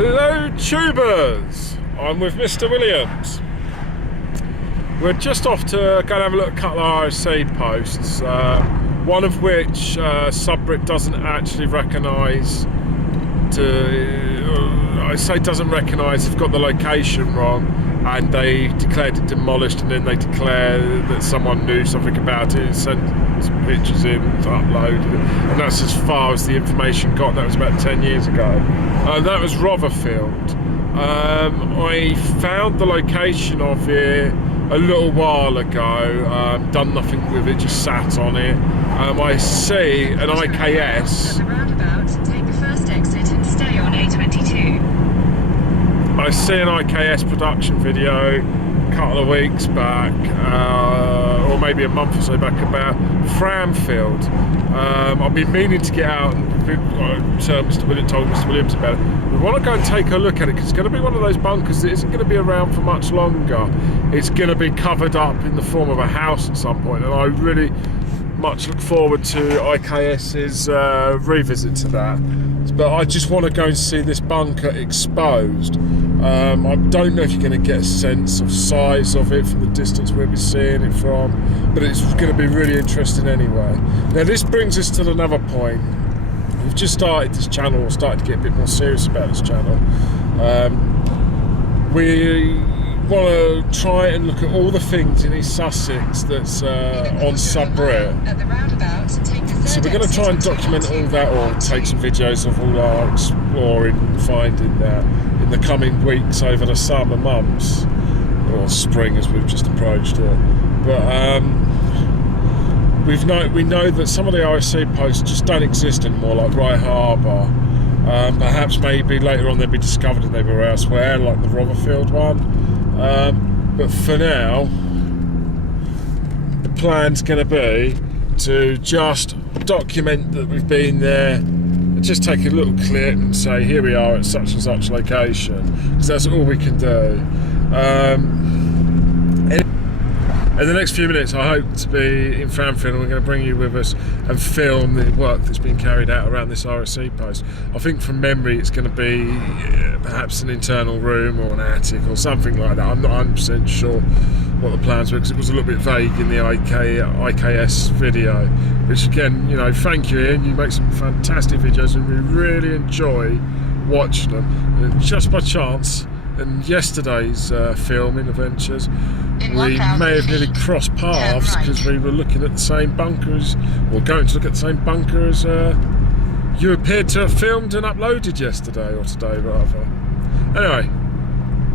Hello tubers, I'm with Mr. Williams. We're just off to go and have a look at a couple of ROC posts, one of which subbrit doesn't actually recognise I say doesn't recognise, they've got the location wrong and they declared it demolished, and then they declare that someone knew something about it, sent some pictures in to upload, and that's as far as the information got. That was about 10 years ago. That was Rotherfield. I found the location of it a little while ago, done nothing with it, just sat on it. I see an IKS. At the roundabout, take the first exit and stay on A22. I see an IKS production video a couple of weeks back, or maybe a month or so back, about Framfeild. I've been meaning to get out and told Mr. Williams about it. We want to go and take a look at it because it's going to be one of those bunkers that isn't going to be around for much longer. It's going to be covered up in the form of a house at some point, and I really much look forward to IKS's revisit to that. But I just want to go and see this bunker exposed. I don't know if you're going to get a sense of size of it from the distance we'll be seeing it from, but it's going to be really interesting anyway. Now this brings us to another point. We've just started this channel, or started to get a bit more serious about this channel. We want to try and look at all the things in East Sussex that's on subbrit. So we're going to try and document all that, or take some videos of all our exploring and finding that in the coming weeks over the summer months, or spring as we've just approached it. But we know that some of the ROC posts just don't exist anymore, like Rye Harbour. Perhaps maybe later on they'll be discovered and they were elsewhere, like the Rotherfield one. But for now, the plan's going to be to just document that we've been there, and just take a little clip and say here we are at such and such location, because that's all we can do. In the next few minutes I hope to be in Framfeild, and we're going to bring you with us and film the work that's been carried out around this ROC post. I think from memory it's going to be perhaps an internal room or an attic or something like that. I'm not 100% sure what the plans were, because it was a little bit vague in the IKS video, which again, you know, thank you Ian, you make some fantastic videos and we really enjoy watching them. And just by chance, in yesterday's filming adventures, we may have nearly crossed paths because we were looking at the same bunkers, or going to look at the same bunker as you appeared to have filmed and uploaded yesterday, or today rather. Anyway,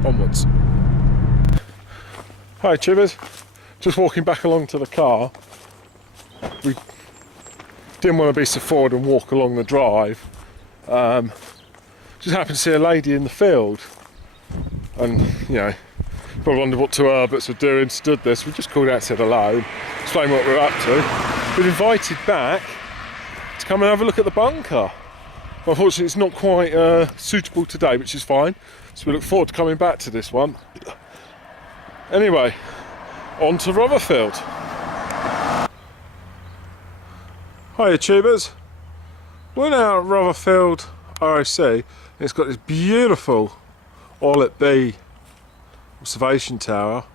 onwards. Hi tubers, just walking back along to the car. We didn't want to be so forward and walk along the drive. Just happened to see a lady in the field, and you know, probably wondered what two Herberts were doing, stood there, so we just called out, said hello, explained what we're up to. Been invited back to come and have a look at the bunker. Unfortunately it's not quite suitable today, which is fine, so we look forward to coming back to this one. Anyway, on to Rotherfield. Hiya tubers, we're now at Rotherfield ROC. It's got this beautiful orlit B observation tower.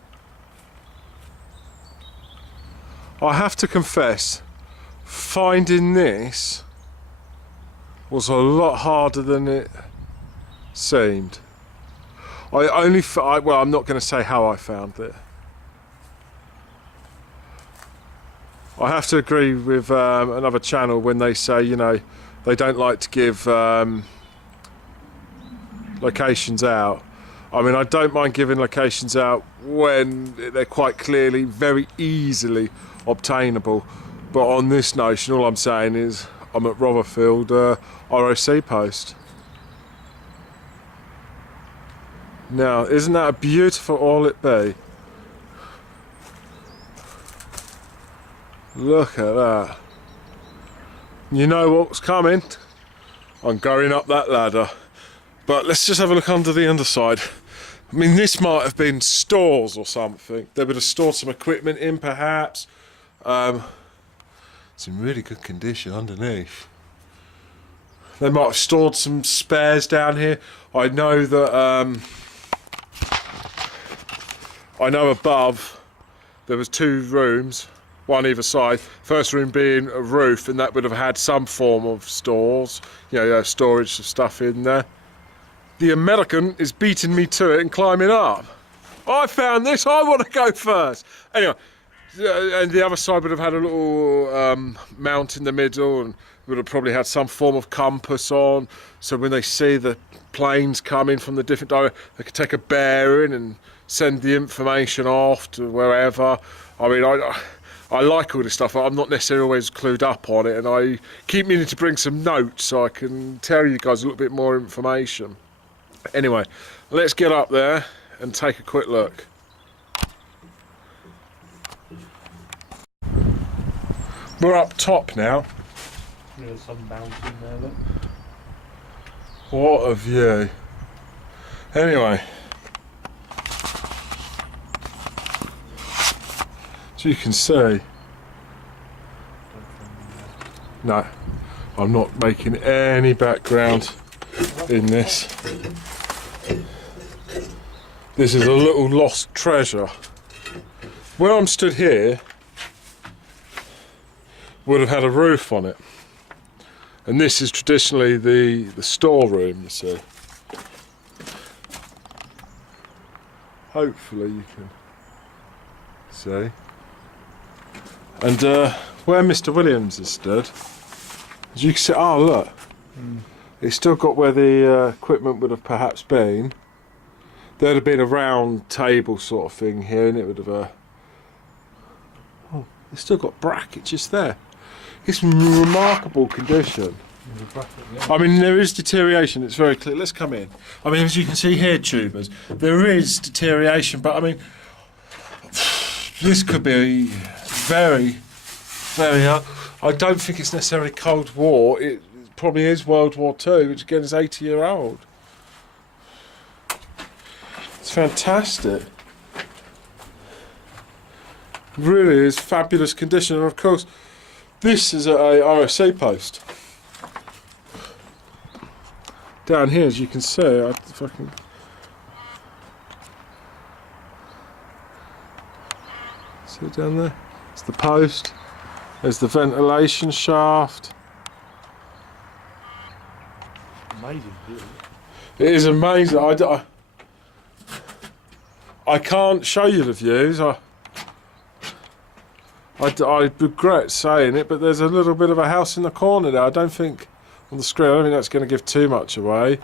I have to confess, finding this was a lot harder than it seemed. Well, I'm not going to say how I found it. I have to agree with another channel when they say, you know, they don't like to give locations out. I mean, I don't mind giving locations out when they're quite clearly, very easily obtainable. But on this notion, all I'm saying is I'm at Rotherfield ROC Post. Now, isn't that a beautiful orlit B? Look at that. You know what's coming? I'm going up that ladder. But let's just have a look under the underside. I mean, this might have been stores or something. They would have stored some equipment in, perhaps. It's in really good condition underneath. They might have stored some spares down here. I know that I know above there was 2 rooms, one either side. First room being a roof, and that would have had some form of stores, you know, storage of stuff in there. The American is beating me to it and climbing up. I found this, I want to go first. Anyway, and the other side would have had a little mount in the middle, and would have probably had some form of compass on, so when they see the planes coming from the different directions, they could take a bearing and send the information off to wherever. I mean, I like all this stuff. I'm not necessarily always clued up on it, and I keep meaning to bring some notes so I can tell you guys a little bit more information. Anyway, let's get up there and take a quick look. We're up top now. There's some mountain there, look. What a view. Anyway, as you can see, no, I'm not making any background in this. This is a little lost treasure. Where I'm stood here would have had a roof on it. And this is traditionally the storeroom, you see. Hopefully you can see. And where Mr. Williams is stood, as you can see, oh look, it's still got where the equipment would have perhaps been. There'd have been a round table sort of thing here, and it would have oh, it's still got brackets just there. It's in remarkable condition. I mean, there is deterioration, it's very clear. Let's come in. I mean, as you can see here, tubers, there is deterioration, but I mean, this could be very, very, I don't think it's necessarily Cold War. It probably is World War II, which again is 80-year-old. It's fantastic. Really is fabulous condition, and of course, this is a ROC post. Down here, as you can see, if I can... See it down there? It's the post. There's the ventilation shaft. Amazing view. It is amazing. I can't show you the views. I regret saying it, but there's a little bit of a house in the corner there. I don't think, on the screen, I don't think that's going to give too much away.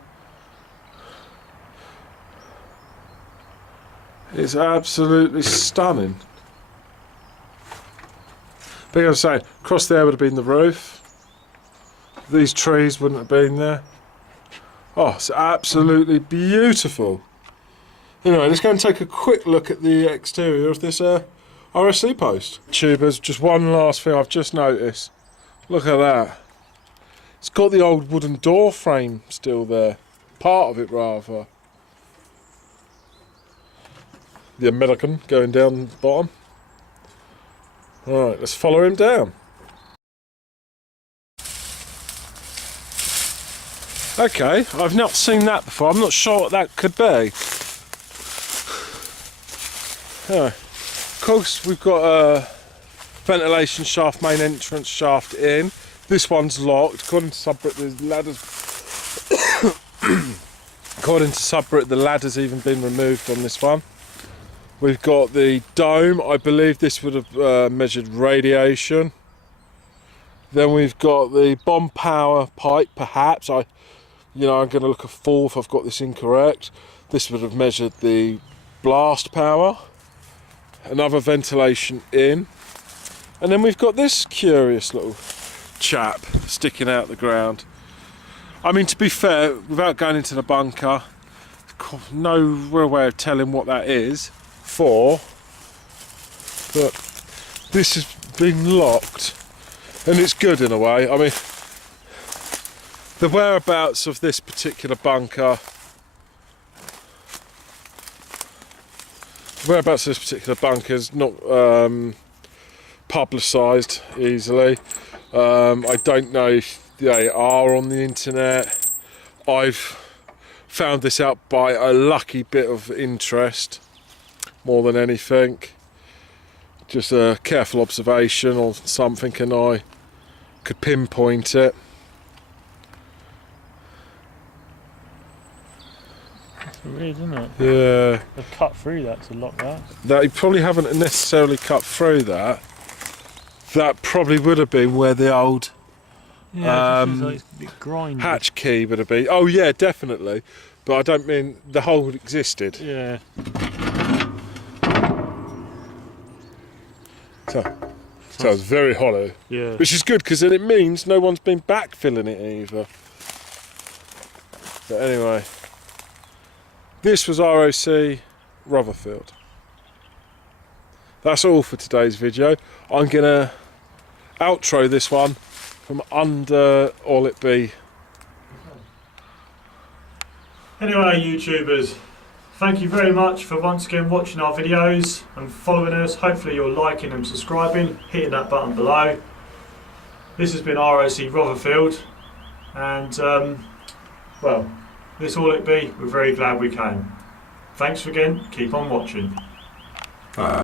It's absolutely stunning. But as I say, across there would have been the roof. These trees wouldn't have been there. Oh, it's absolutely beautiful. Anyway, let's go and take a quick look at the exterior of this ROC post. Tubers, just one last thing I've just noticed. Look at that. It's got the old wooden door frame still there. Part of it, rather. The American going down the bottom. Alright, let's follow him down. Okay, I've not seen that before. I'm not sure what that could be. Anyway, of course, we've got a ventilation shaft, main entrance shaft in. This one's locked. According to subbrit, the ladders. According to subbrit, the ladder's even been removed on this one. We've got the dome. I believe this would have measured radiation. Then we've got the bomb power pipe, perhaps. I'm going to look a fool if I've got this incorrect. This would have measured the blast power. Another ventilation in. And then we've got this curious little chap sticking out the ground. I mean, to be fair, without going into the bunker, no real way of telling what that is for, but this has been locked, and it's good in a way. I mean, the whereabouts of this particular bunker, is not publicised easily. I don't know if they are on the internet. I've found this out by a lucky bit of interest more than anything. Just a careful observation or something, and I could pinpoint it. That's weird, isn't it? Yeah. They've cut through that to lock that. They probably haven't necessarily cut through that. That probably would have been where the old Yeah, it seems like it's a bit grindy. hatch key would have been. Oh yeah, definitely. But I don't mean the hole existed. Yeah. So it's very hollow. Yeah. Which is good, because then it means no one's been backfilling it either. But anyway, this was ROC Rotherfield. That's all for today's video. I'm gonna outro this one from under Orlit B. Anyway, YouTubers, thank you very much for once again watching our videos and following us. Hopefully you're liking and subscribing, hitting that button below. This has been ROC Rotherfield, and well, this all it be. We're very glad we came. Thanks again. Keep on watching.